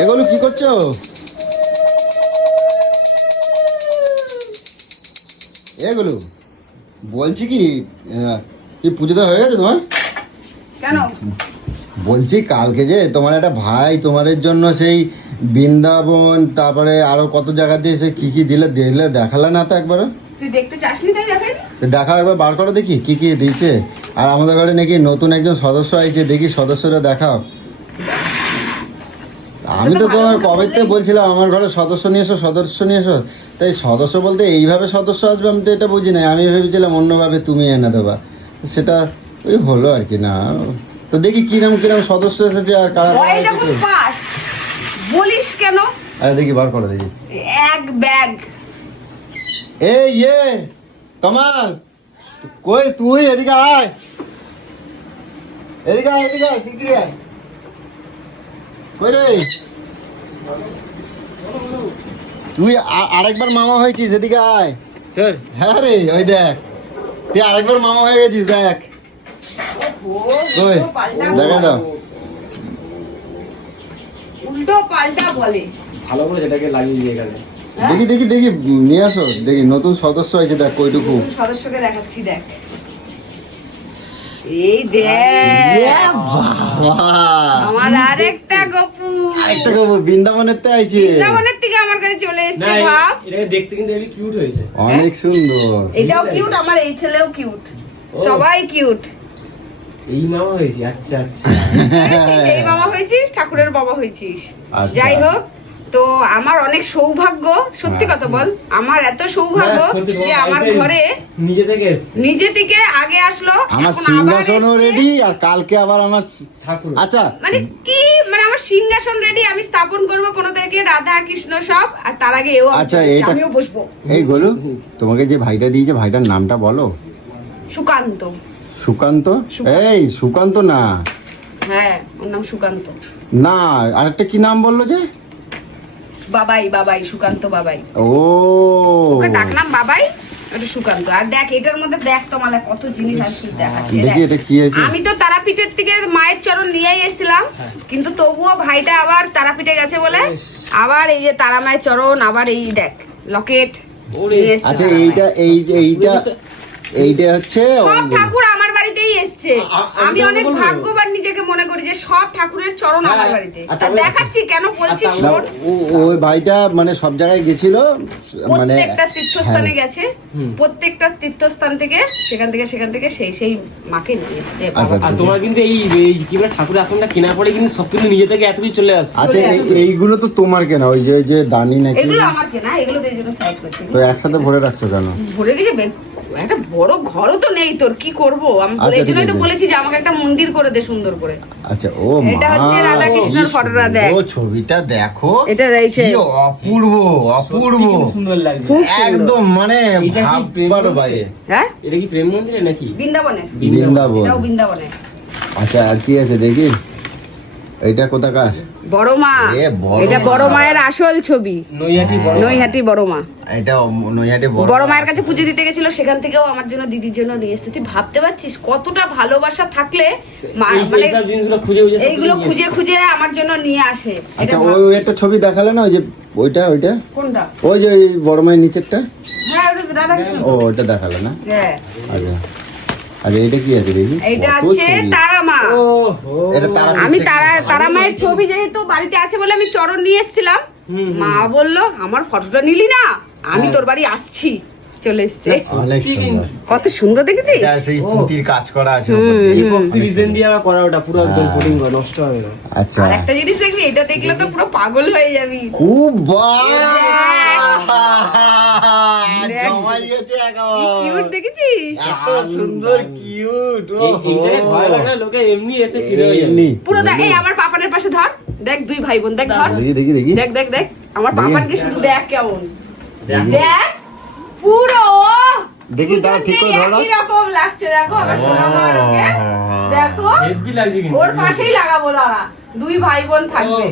এগুলো কি করছো? এগুলো বলছি কি কি পুজোটা হয়ে গেছে তোমার? কেন বলছি কালকে যে তোমার একটা ভাই তোমাদের জন্য সেই বৃন্দাবন তারপরে আরো কত জায়গাতে এসে কি কি দিলে দিলে দেখালে না তো একবার? তুই দেখতে চাসনি তাই দেখাইনি? দেখাও একবার বার করো দেখি কি কি দিয়েছে। আর আমাদের ঘরে নাকি নতুন একজন সদস্য আইছে, দেখি সদস্যরা দেখাও। আমি তো তোমার কবে থেকে বলছিলাম আমার ঘরে সদস্য নিয়ে এসো, সদস্য নিয়ে এসো। তাই সদস্য বলতে এইভাবে সদস্য আসবে আমি তো এটা বুঝি না। আমি ভেবেছিলাম অন্যভাবে তুমি এনে দেবা, সেটা ওই হলো আর কি। না তো দেখি কিরম কিরম সদস্য এসেছে আর কারা কারা ওই যখন এসেছে। পাস বলিস কেন? আরে দেখি বার করো দেখি। এক ব্যাগ এই তোমার কই তুই এদিকে আয়, এদিকে আয়, এদিকে আয়, শিগগিরি আয়। কই রে তুই? আরেকবার মামা হয়েছিস, এদিকে আয়। হ্যাঁ রে ওই দেখ তুই আরেকবার মামা হয়ে গেছিস, দেখ কই দেখা দাও। উল্টো পাল্টা বলে। ভালো করে যেটাকে লাগিয়ে দিয়ে গেলে দেখি দেখি দেখি নিয়ে আসো দেখি নতুন সদস্য হয়েছে, দেখ কইটুকু। সদস্যকে দেখাচ্ছি দেখ, এই দেখ আমার আরেকটা গপু। আরেকটা গপু বৃন্দাবনের তে আইছে, বৃন্দাবনের থেকে আমার কাছে চলে এসেছে। ভাব এটাকে দেখতে কিন্তু হেবি কিউট হয়েছে, অনেক সুন্দর। এটাও কিউট, আমার এই ছেলেও কিউট, সবাই কিউট। এই মামা হয়েছে। আচ্ছা আচ্ছা সেই বাবা হয়েছিস, ঠাকুরের বাবা হয়েছিস। আচ্ছা। যাই হোক, তো আমার অনেক সৌভাগ্য, সত্যি কথা বল, আমার এত সৌভাগ্য যে আমার ঘরে নিজে থেকে আগে আসলো। আমার এখন আবার সিংহাসনও এসছে। রেডি আর কালকে আবার আমার ঠাকুর। আচ্ছা মানে কি, মানে আমার সিংহাসন রেডি, আমি স্থাপন করব কোনো থেকে রাধা কৃষ্ণ সব, আর তার আগে এও আচ্ছা, এটা- আমিও বসবো। এই গোলু তোমাকে যে ভাইটা দিয়েছে ভাইটার নামটা বলো। সুকান্ত। সুকান্ত? এই সুকান্ত না, হ্যাঁ ওর নাম সুকান্ত। না আরেকটা কি নাম বললো যে? বাবাই, বাবাই, সুকান্ত বাবাই। ও ওকে ডাকনাম বাবাই, ওটা সুকান্ত। আর দেখ এটার মধ্যে দেখ তোমার কত জিনিস আসছে দেখাচ্ছি। দেখি এটা কি আছে। আমি তো তারাপীঠের থেকে মায়ের চরণ নিয়েই এসেছিলাম, কিন্তু তবুও ভাইটা আবার তারাপীঠে গেছে বলে আবার এই যে তারা মায়ের চরণ, আবার এই দেখ লকেট নিয়ে এসেছে আচ্ছা তারা এইটা এইটা এইটা হচ্ছে মায়ের। সব ঠাকুর আমার বাড়িতেই এসছে। আমি অনেক ভাগ্যবান নিজেকে মনে করি যে সব ঠাকুরের চরণ আমার বাড়িতে। তা দেখাচ্ছি কেন বলছি না, শোন। ওই ভাইটা মানে সব জায়গায় গেছিল, মানে প্রত্যেকটা তীর্থস্থানে হ্যাঁ। গেছে, প্রত্যেকটা তীর্থস্থান থেকে সেখান থেকে সেই মাকে নিয়ে এসছে বাবা। আচ্ছা, আর তোমার কিন্তু এই কি বলে ঠাকুরের আসনটা কেনার পরে কিন্তু সবকিছু নিজে থেকে এত কিছু চলে আসে। আচ্ছা এইগুলো তো তোমার কেনা, ওই যে দানি নাকি? এগুলো আমার কেনা, এগুলো তো এই জন্য সাইড করছি। তো একসাথে ভরে রাখছো কেন? ভরে গেছে একটা বড় ঘরও তো নেই তোর, কি করব আমি? আচ্ছা, এই জন্যই তো ঠিক আছে। বলেছি যে আমাকে একটা মন্দির করে দে সুন্দর করে। আচ্ছা ও এটা মা, হচ্ছে রাধা কৃষ্ণর কি ফটোটা দেখ। সুন্দর ছবিটা দেখো, এটা রয়েছে কি অপূর্ব অপূর্ব, সত্যি কিন্তু সুন্দর লাগছে। খুব সুন্দর। একদম মানে এটা কি প্রেম ভাববার মন্দির? বাইরে। হ্যাঁ এটা কি প্রেম মন্দিরে নাকি? বৃন্দাবনের, বৃন্দাবন। এটাও বৃন্দাবনের। আচ্ছা আর কি আছে দেখি, এইটা কোথাকার? বড় মা, এ বড় এটা মা। বড় মায়ের আসল ছবি। নৈহাটি বড় নৈহাটি বড় মা। এটা নৈহাটি বড় মায়ের কাছে পুজো দিতে গেছিল, সেখান থেকেও আমার জন্য দিদির জন্য নিয়ে এসেছে। তুই ভাবতে পারছিস কতটা ভালোবাসা থাকলে এই মানে সব জিনিসগুলো খুঁজে খুঁজে সব এইগুলো কিছু খুঁজে খুঁজে আমার জন্য নিয়ে আসে। এটা আচ্ছা ভাব- ওই একটা ছবি দেখালে না, ওই যে ওইটা কোনটা? ওই যে ওই বড় মায়ের নিচেরটা, হ্যাঁ ওটা রাধাকৃষ্ণ। ও ওইটা দেখালে না? হ্যাঁ আচ্ছা আচ্ছা এটা কি আছে দেখি? এইটা কত হচ্ছে ছবি। তারা মা। ও এটা তারা আমি তারা মায়ের ছবি যেহেতু বাড়িতে আছে বলে আমি চরণ নিয়ে এসেছিলাম। মা বলল আমার ফটোটা নিলি না, আমি তোর বাড়ি আসছি, চলে এসছে। অনেক সুন্দর। কত সুন্দর দেখেছিস? এটা সেই পুঁতির কাজ করা আছে উপর দিয়ে। ইপক্সি রিজেন দিয়ে আবার করা, ওটা পুরো একদম কোটিং করা, নষ্ট হবে না। আচ্ছা আর একটা জিনিস দেখবি, এটা দেখলে তো পুরো পাগল হয়ে যাবি। খুব বাহ দেখ। জমাই গেছে একেবারে। কিউট দেখেছিস? এত সুন্দর কিউট। এইটাই ভয় লাগে না, লোকে এমনি এসে ফিরে হয়ে যাবে। এমনি পুরো দেখ, এই আমার পাপানের পাশে ধর, দেখ দুই ভাই বোন, দেখ ধর, দেখি দেখি দেখি দেখ দেখ দেখ আমার দেখি। পাপানকে শুধু দেখ কেমন, দেখ। দেখ পুরো দেখি তার ঠিক করে ধরো। একই রকম লাগছে, দেখো আমার সোনা মা ওকে, দেখো হেভি লাগছে কিন্তু। ওর পাশেই লাগাবো দাঁড়া, দুই ভাই বোন থাকবে।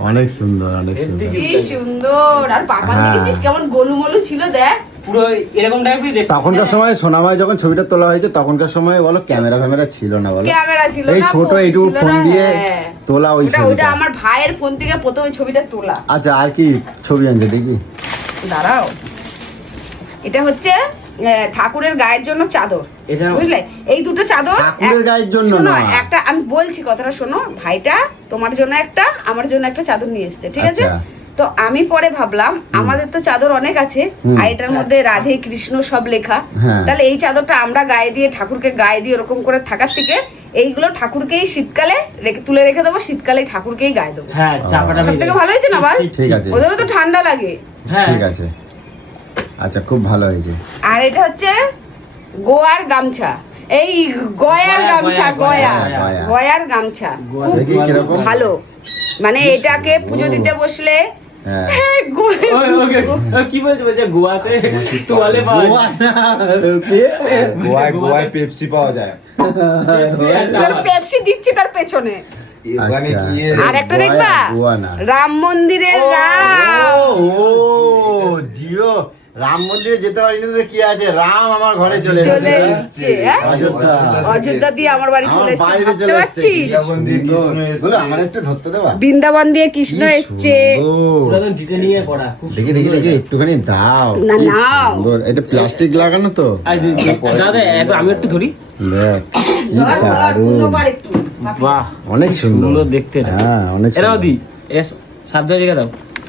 অনেক সুন্দর অনেক এর সুন্দর। দিকে- কি সুন্দর। আর পাপান হ্যাঁ। দেখেছিস কেমন গোলুমলু ছিল, দেখ পুরো এরকম টাইপেরই দেখতে। তখনকার সময় সোনামায় যখন ছবিটা তোলা হয়েছে তখনকার সময় বলো ক্যামেরা ছিল না বলো, ক্যামেরা ছিল এই না, ছোট ফোন এইটুকু ছিল ফোন না, দিয়ে হ্যাঁ। তোলা ওই ওটা ছবিটা। আমার ভাইয়ের ফোন থেকে প্রথমে ছবিটা তোলা। আচ্ছা আর কি ছবি আনছে দেখি? দাঁড়াও, এটা হচ্ছে ঠাকুরের গায়ের জন্য চাদর, এটা বুঝলে? এই দুটো চাদর ঠাকুরের গায়ের জন্য শোনো, না। একটা আমি বলছি কথাটা শোনো, ভাইটা তোমার জন্য একটা, আমার জন্য একটা চাদর নিয়ে এসেছে, ঠিক আছে? আচ্ছা। তো আমি পরে ভাবলাম আমাদের তো চাদর অনেক আছে, আর এটার মধ্যে রাধে কৃষ্ণ সব লেখা, হ্যাঁ। তাহলে এই চাদরটা আমরা গায়ে দিয়ে ঠাকুরকে গায়ে দিয়ে ওরকম করে থাকার থেকে এইগুলো ঠাকুরকেই শীতকালে তুলে রেখে দেবো, শীতকালে ঠাকুরকেই গায়ে দেবো। হ্যাঁ, চাপাটা সব থেকে ভালো হয়েছে না বল? ঠিক আছে। ওদেরও তো ঠান্ডা লাগে। হ্যাঁ ঠিক আছে, আচ্ছা খুব ভালো হয়েছে। আর এটা হচ্ছে গোয়ার গামছা, এই গয়ার গামছা, গয়া গয়া। গয়ার গামছা, খুব দেখি কিরকম? ভালো। মানে এটাকে পুজো দিতে বসলে হ্যাঁ। কি বলছে বলছে গোয়াতে তোয়ালে পাওয়া যায়। গোয়া না, কি? গোয়ায় পেপসি পাওয়া যায়। পেপসি দিচ্ছে তার পেছনে। ওখানে আচ্ছা। গিয়ে আর একটা গোয়া- দেখবা, গোয়া না। রাম মন্দিরের রাম। ও জিও, রাম মন্দিরে যেতে পারিনি তো কি আছে, রাম আমার ঘরে চলে চলে এসেছে। এসছে, হ্যাঁ? অযোধ্যা। অযোধ্যা দিয়ে আমার বাড়ি চলে আমার এসছে, বাড়িতে ভাবতে চলে এসেছে। পারছিস? বৃন্দাবন দিয়ে কৃষ্ণ এসছে। বলো, আমার একটু ধরতে দেবা? বৃন্দাবন দিয়ে কৃষ্ণ কি এসছে। সুন্দর। পুরো একদম ডিটেলিং এ করা, খুব দেখি সুন্দর দেখি এটা। একটুখানি দাও। না, কি নাও। সুন্দর। এটা প্লাস্টিক লাগানো তো? দাদা একবার আমি একটু ধরি। দেখ কি ধর, ধর, দারুণ। অন্যবার একটু। বাহ, অনেক সুন্দর। দেখতে এটা। হ্যাঁ অনেক এটা সুন্দর। দি এস সাবধানে রেখে দাও।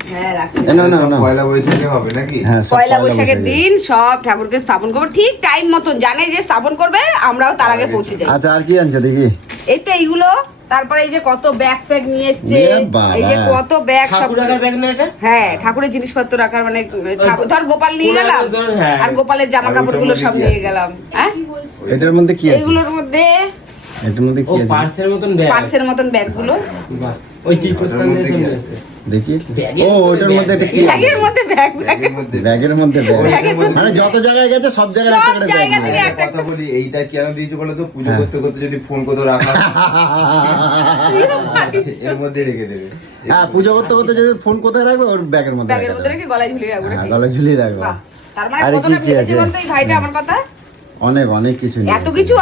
হ্যাঁ, রাখছি। এ, না না সব না, পয়লা বৈশাখে হবে নাকি? হ্যাঁ সব পয়লা বৈশাখের বৈশাখে। দিন সব ঠাকুরকে স্থাপন করবো, ঠিক টাইম মতন, জানে যে স্থাপন করবে, আমরাও তার আগে পৌঁছে যাই। আচ্ছা আর কি আনছে দেখি? এই তো এইগুলো, তারপরে এই যে কত ব্যাগ ফ্যাগ নিয়ে এসছে, এ বাবা। এই যে কত ব্যাগ সব। ঠাকুর রাখার ব্যাগ না এটা? হ্যাঁ, ঠাকুরের জিনিসপত্র রাখার, মানে ধর গোপাল নিয়ে কোন গেলাম, ধর, হ্যাঁ। আর গোপালের জামা আর কাপড় ওটার গুলো মধ্যে সব কি নিয়ে আছে? গেলাম। হ্যাঁ, এটার মধ্যে কি আছে? এইগুলোর মধ্যে এটার মধ্যে ও কি আছে? পার্সের মতন ব্যাগ। পার্সের মতন ব্যাগ গুলো, বাহ, ওই তীর্থস্থান ওটার থেকে মধ্যে কি এসে। দেখি। ব্যাগের ও মধ্যে ওটার মধ্যে এটা কি? ব্যাগের মধ্যে ব্যাগ ব্যাগ ব্যাগের মধ্যে ব্যাগের মধ্যে ব্যাগ। ব্যাগের মধ্যে- মানে যত জায়গায় গেছে সব জায়গায় সব একটা করে ব্যাগ জায়গা নিয়ে থেকে গেছে। একটা কথা বলি, এইটা কেন দিয়েছে বলো তো? পুজো হ্যাঁ। করতে করতে যদি ফোন কোথাও রাখা হয়, এর মধ্যে রেখে দেবে। হ্যাঁ পুজো করতে করতে যদি ফোন কোথায় রাখবে, ওর ব্যাগের মধ্যে ব্যাগের রাখবে। মধ্যে রেখে গলায় ঝুলিয়ে রাখবো হ্যাঁ নাকি? গলায় ঝুলিয়ে রাখবে। বাহ, তার মানে আরে কতটা কি কি ভেবেছে আছে? বলতো এই ভাইটা আমার কথা। অনেক অনেক কিছু নিয়ে এত এসেছে। কিছু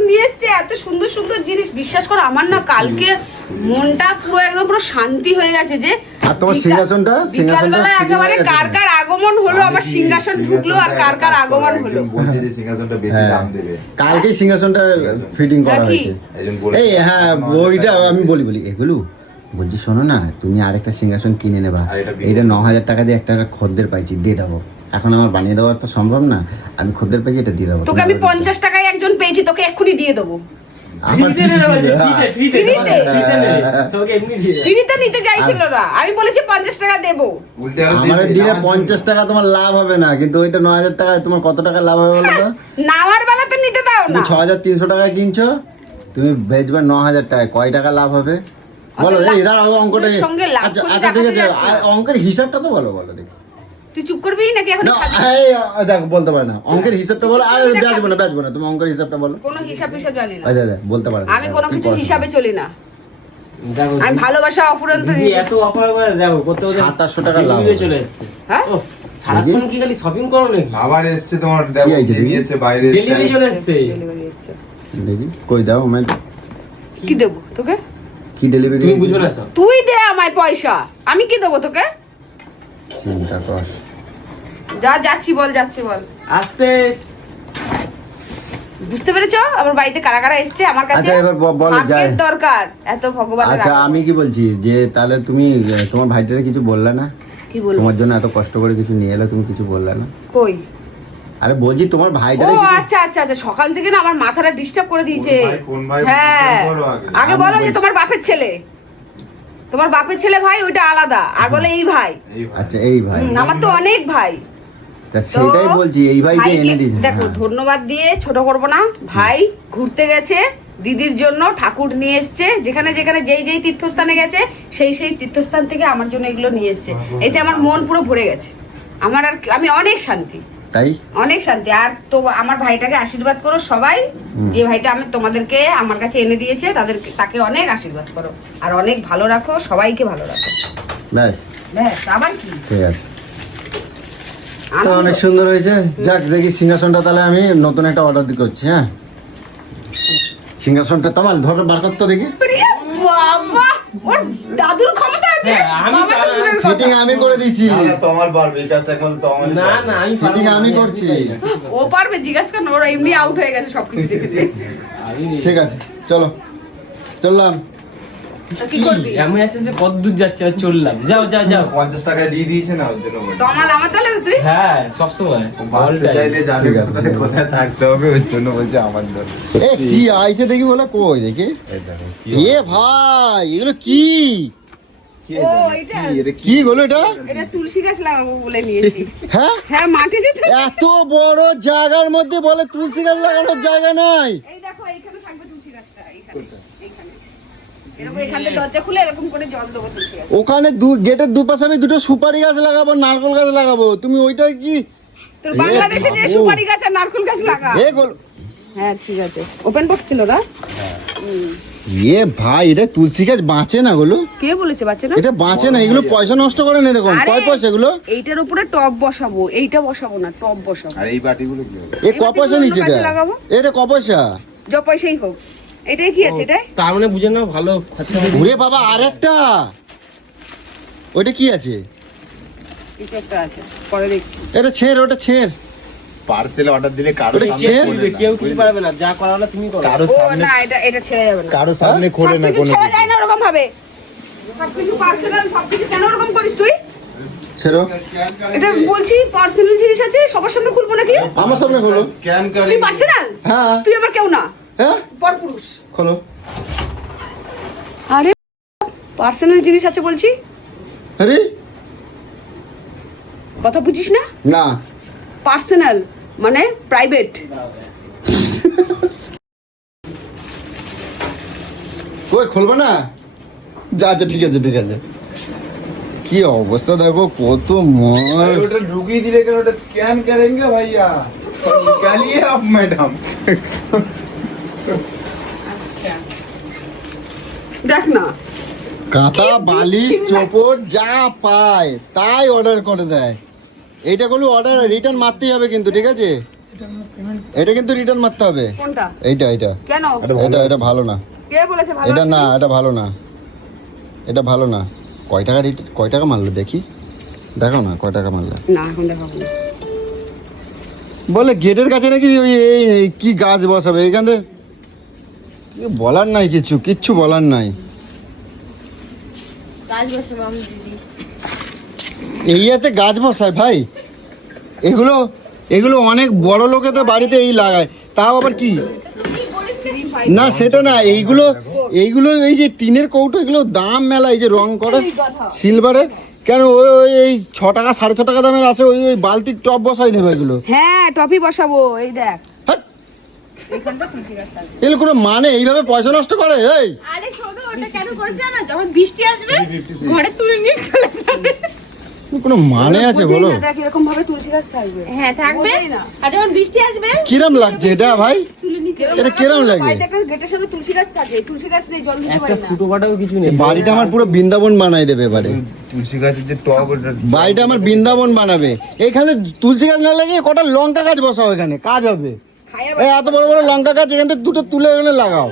নিয়ে এসছে, এত সুন্দর সুন্দর জিনিস, বিশ্বাস করো আমার না কালকে মনটা পুরো একদম পুরো শান্তি হয়ে গেছে যে আর তোমার সিংহাসনটা? বিকালবেলা fitting একেবারে হয়ে গেছে কার তো? কার আগমন হলো, আমি আমার কি সিংহাসন ঢুকলো আর কার কার আগমন হলো। একজন বলছে যে সিংহাসনটা বেশি হ্যাঁ। দাম দেবে। কালকেই সিংহাসনটা ফিটিং করা হ্যাঁ, কি? হয়েছে। একজন বলেছে, এই হ্যাঁ ওইটা আমি বলি এগুলো বলছি, শোনো না, তুমি আরেকটা সিংহাসন কিনে নেবা। আর এটা বিক্রি এইটা 9,000 টাকা দিয়ে একটা খদ্দের পাইছি, দিয়ে দেবো। এখন আমার বানিয়ে দেওয়ার তো সম্ভব না, আমি খদ্দের পাইছি, এটা দিয়ে দেবো। তোকে আমি 50 টাকায় একজন পেয়েছি, তোকে এক্ষুনি দিয়ে দেবো। আমার ফ্রিতে নেবে বলছে, ফ্রিতে, ফ্রিতে, ফ্রিতে? ফ্রিতে নেবে। তোকে এমনি দিয়ে দেবে। ফ্রিতে নিতে চাইছিল না, আমি বলেছি 50 টাকা দেবো। উল্টে আরো আমার দেবে, দিলে আমার 50 টাকা তোমার লাভ হবে না, কিন্তু ওইটা 9,000 টাকায় তোমার কত টাকা লাভ হবে বলো তো? নামার বেলা তো নিতে দাও তুমি না। 6,300 টাকায় কিনছো, তুমি বেচবে 9,000 টাকায়, কয় টাকা লাভ হবে বলো? অত লাভ- এই দাঁড়াও অঙ্কটা। ওর সঙ্গে লাভ আচ্ছা করে আচ্ছা ঠিক দেখাতে আছে, যাস না। অঙ্কের হিসাবটা তো বলো দেখি। তুই চুপ করবি নাকি এখন? না এই দেখো বলতে পারে না, অঙ্কের হিসাবটা বলো। আর বেচবো না, তুমি অঙ্কের হিসাবটা বলো। কোনো হিসাব হিসাব জানি না, আচ্ছা বলতে পারে না। আমি কোনো কি কিছু করছো? হিসাবে চলি না। দেখো, আমি ভালোবাসা অফুরন্ত দিদি দিই। এত অফার করে দেখো, করতে করতে 700 টাকা লাভ delivery হবে। চলে এসছে। হ্যাঁ? ও, সারাক্ষণ কি খালি শপিং করো নাকি? আবার এসছে তোমার, দেখো কি হয়েছে দিদি দেখি? এসছে বাইরে এসছে। ডেলিভারি চলে এসছে। Delivery এসছে। দেখি কই দাও আমায়, কি দেবো তোকে? কি ডেলিভারি? তুমি বুঝবে না সব। তুই দে আমায় পয়সা, আমি কি দেবো তোকে? চিন্তা কর। যাচ্ছি বল। আসছে। বুঝতে পেরেছো আমার বাড়িতে কারা কারা এসছে আমার কাছে? আচ্ছা, এবার বলো, ভাগ্যের যায়। দরকার এত ভগবানের আচ্ছা আগমন। আমি কি বলছি যে তাহলে তুমি তোমার ভাইটারে কিছু বললা না? কি বলবো? তোমার জন্য এত কষ্ট করে কিছু নিয়ে এলো, তুমি কিছু বললা না? কই? আরে বলছি তোমার ও ভাইটারে আচ্ছা আচ্ছা আচ্ছা, সকাল থেকে না আমার মাথাটা ডিস্টার্ব করে দিয়েছে। কোন ভাই হ্যাঁ, বিচার করো আগে। আগে আমি বলো যে বলছি। তোমার বাপের ছেলে, তোমার বাপের ছেলে ভাই ওইটা আলাদা, আর বলে এই ভাই। এই ভাই। আচ্ছা এই ভাই, আমার তো অনেক ভাই। তা তো সেটাই বলছি, এই ভাই যে ভাইকে- এনে দিয়েছে। দেখো হ্যাঁ। ধন্যবাদ দিয়ে ছোট করবো না, ভাই ঘুরতে গেছে, দিদির জন্য ঠাকুর নিয়ে এসছে, যেখানে যেখানে যেই যেই তীর্থস্থানে গেছে সেই সেই তীর্থস্থান থেকে আমার জন্য এগুলো নিয়ে এসছে। এতে আমার মন পুরো ভরে গেছে, আমার আর আমি অনেক শান্তি, তাই অনেক শান্তি। আর তো আমার ভাইটাকে আশীর্বাদ করো সবাই, যে ভাইটা আমি তোমাদেরকে আমার কাছে এনে দিয়েছে তাকে অনেক আশীর্বাদ করো, আর অনেক ভালো রাখো, সবাইকে ভালো রাখো। ব্যাস ব্যাস, আবার কি? ঠিক আছে। তো অনেক সুন্দর হয়েছে। যাক দেখি সিংহাসনটা তাহলে আমি নতুন একটা অর্ডার করছি। হ্যাঁ, সিংহাসনটা তোমার ধরো বার করতে দেখি। ওরে বাবা, ওর দাদুর ক্ষমতা আছে। হ্যাঁ, আমি বাবা তো দূরের কথা। ফিটিং আমি করে দিয়েছি। তোমার পারবে এই কাজটা এখন তো আমার না না আমি ফিটিং আমি করছি। ও পারবে, জিজ্ঞাসা করেন, ওরা এমনি আউট হয়ে গেছে সবকিছু থেকে। ঠিক আছে, চলো চললাম। তা কি করবি? আমি আছে যে কত দূর যাচ্ছে আর চললাম। যাও যাও যাও। 50 টাকা দিয়ে দিয়েছে না ওর জন্য বলছি। তমাল আমার তাহলে তুই হ্যাঁ সবসময় বাঁচতে চাইলে জানে ঠিক আছে, কোথায় কোথায় থাকতে হবে ওর জন্য বলছে আমার দল। এ কি আইছে দেখি বলে, কই দেখি। এই দেখো, কি এ ভাই, এগুলো কি কি ও, জানে? এটা? কি এটা কি হলো এটা? এটা তুলসী গাছ লাগাবো বলে নিয়েছি। হ্যাঁ, হ্যাঁ, মাটিতে তো। এত বড় জায়গার মধ্যে বলে তুলসী গাছ লাগানোর জায়গা নাই। এই দেখো, এইখানে থাকবে তুলসী গাছটা, এইখানে। এরকম এখানে দরজা খুলে এরকম করে জল দেবো তুলসী গাছ। ওখানে গেটের দুপাশে আমি দুটো সুপারি গাছ লাগাবো, নারকেল গাছ লাগাবো। তুমি ওইটা কি তোর বাংলাদেশে যে বাবু। সুপারি গাছ আর নারকেল গাছ লাগা। এ গো- হ্যাঁ ঠিক আছে, ওপেন বক্স ছিল না? এ ভাই, এটা তুলসী গাছ বাঁচে না গুলো, কে বলেছে বাচ্চা না? এটা বাঁচে না। এগুলো পয়সা নষ্ট করে না এরকম। আরে, কয় পয়সা এগুলো? এইটার উপরে টপ বসাবো, এইটা বসাবো না, টপ বসাবো। আর এই বাটিগুলো কি হবে? এ ক এবার পয়সা তুমি নিচ্ছে অন্য কাজে এটা? লাগাবো। এটা ক পয়সা? যা পয়সাই হোক। এটাই কি আছে এটাই? তার মানে বুঝে নাও ভালো খরচা হবে। ওরে বাবা, আরেকটা। ওইটা কি আছে? কিছু একটা আছে, পরে দেখছি। এটা ছেড়, ওটা ছেড়। পার্সেল অর্ডার দিলে কারো ওটা সামনে ছেড়ে খোলে করবে, না। কেউ কিছু পারবে না, যা করা হলো তুমি করো। কারো ও সামনে না, এটা ছেড়ে যাবে না। কারো সামনে খোলে না সবকিছু কোনো ছেড়ে কিছু। যায় না ওরকম ভাবে। সবকিছু পার্সোনাল, সবকিছু কেন ওরকম করিস তুই? ছেড়ো। এটা বলছি পার্সোনাল জিনিস আছে, সবার সামনে খুলবো নাকি? আমার সামনে খোলো। স্ক্যান করে তুই পার্সোনাল? হ্যাঁ, তুই আমার কেউ না, হ্যাঁ, পরপুরুষ। খোলো। আরে পার্সোনাল জিনিস আছে বলছি, আরে কথা বুঝিস না? না, পার্সোনাল মানে প্রাইভেট। ওই খুলবে না। যা আচ্ছা, ঠিক আছে ঠিক আছে। কি অবস্থা দেখো, কত মার। अरे ওটা ঢুকিয়ে দিলে কেন? ওটা স্ক্যান करेंगे भैया निकालिए आप मैडम। আচ্ছা দেখ না, কাঁথা, বালিশ, চোপড় যা পায় তাই অর্ডার করে দেয়। এইটা গুলো অর্ডার রিটার্ন মারতেই হবে কিন্তু, ঠিক আছে? এটা কিন্তু রিটার্ন মারতে হবে। কোনটা? এইটা এইটা কেন? এটা ভালো না। কে বলেছে ভালো? এটা আছে? না, এটা ভালো না, এটা ভালো না। কয় টাকা মারলো দেখি, দেখো না কয় টাকা মারলো। না এখন দেখাবো না। বলে গেটের কাছে নাকি ওই এই কি গাছ বসাবে এখানে। কি বলার নাই, কিচ্ছু বলার নাই। কাজ বসে মাম দিদি। এই এতে গাছ বসায় ভাই। এগুলো অনেক বড় লোকেদের বাড়িতে এই লাগায়, তাও আবার কি না সেটা না। এইগুলো এই যে টিনের কৌটো, এগুলো দাম মেলা। এই যে রং করা সিলভারের, কেন এই 6 টাকা 6.5 টাকা দামের আছে। ওই বালতির টপ বসাই দেবে এগুলো। হ্যাঁ টপি বসাবো, এই দেখ হ্যাঁ, এইখানটা তুলসী গাছ থাকবে। এগুলো কোনো মানে এইভাবে পয়সা নষ্ট করে? এই আরে শোনো, ওটা কেন করছে না, যখন বৃষ্টি আসবে ঘরে তুলে নিয়ে চলে যাবে। কোনো মানে আছে বুঝেই বলো? না, দেখ এরকম ভাবে তুলসী গাছ থাকবে। হ্যাঁ থাকবে, বোঝেই না। আর যখন বৃষ্টি আসবে কিরম লাগছে এটা ভাই? তুলে নিয়ে চলে এটা কিরম লাগে? বাড়িতে একটা গেটের সামনে তুলসী গাছ থাকে, তুলসী গাছ নেই, জল দিতে একটা পারি না। ফুটো ফাটাও কিছু নেই। এই বাড়িটা আমার পুরো বৃন্দাবন বানাই দেবে এবারে। তুলসী গাছের যে টব ওটা বাড়িটা আমার বৃন্দাবন বানাবে। এখানে তুলসী গাছ না লাগিয়ে কটা লঙ্কা গাছ বসাও, এখানে কাজ হবে। খাইয়া এই এত বড় বড় লঙ্কা গাছ এখান থেকে দুটো তুলে এখানে লাগাও।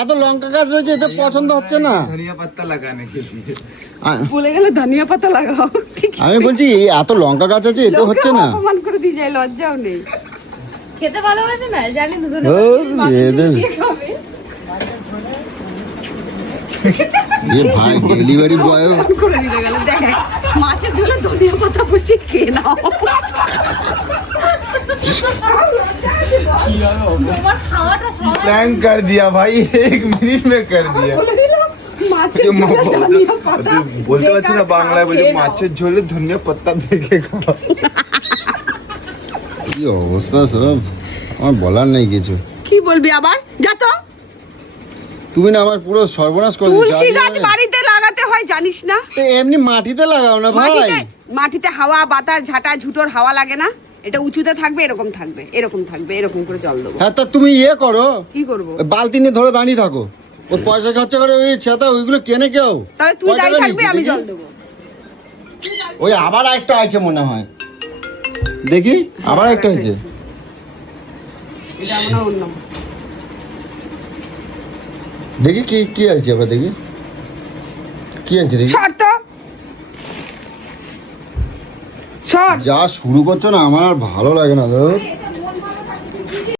এত লঙ্কা গাছ রয়েছে, এতে পছন্দ হচ্ছে না। ধনিয়া পাতা লাগানে কে লিয়ে বলে গেলে ধনিয়া পাতা লাগাও, ঠিক আমি বলছি এই এত লঙ্কা গাছ আছে, এতে হচ্ছে না। অপমান করে দিয়ে যায়, লজ্জাও নেই। খেতে ভালোবাসে না, জানি তো ধরে ও, এদের এ ভাই ডেলিভারি বয় অপমান করে দিতে গেল। দেখ মাছের ঝোলে ধনিয়া পাতা বসে খেয়ে নাও। তোমার খাওয়াটা সব प्रैंक कर दिया भाई 1 मिनट में कर दिया। বলে দিলাম মাছের ঝোলে ধনিয়া পাতা। বলতে পারছি না বাংলায়, বলছে মাছের ঝোলে ধনিয়া পাতা দেখে খাও। কি অবস্থা সব, আমার বলার নেই কিছু। কি বলবি আবার? যা তো। তুমি না আমার পুরো সর্বনাশ করে তুলসী দিচ্ছ। গাছ বাড়িতে লাগাতে হয় জানিস না? তো এমনি মাটিতে লাগাও না ভাই। মাটিতে হাওয়া বাতাস ঝাঁটা ঝুটোর হাওয়া লাগে না? এটা উঁচুতে থাকবে, এরকম থাকবে, এরকম থাকবে, এরকম করে জল দেবো। হ্যাঁ, তা তুমি ইয়ে করো, কি করবো? ওই বালতি নিয়ে ধরে দাঁড়িয়ে থাকো। ওই পয়সা খরচা করে ওই ছাতা ওইগুলো কেনে কেউ? তাহলে তুই কয় টাকা দাঁড়িয়ে থাকবি, নিচ্ছে আমি দেখি? জল দেবো। ওই আবার একটা আছে মনে হয়। দেখি আবার একটা হয়েছে। এটা আমার অন্য দেখি কি কি আছে আবার দেখি কি আছে দেখি। শর্ট শর্ট যা শুরু করছো না আমার আর ভালো লাগে না।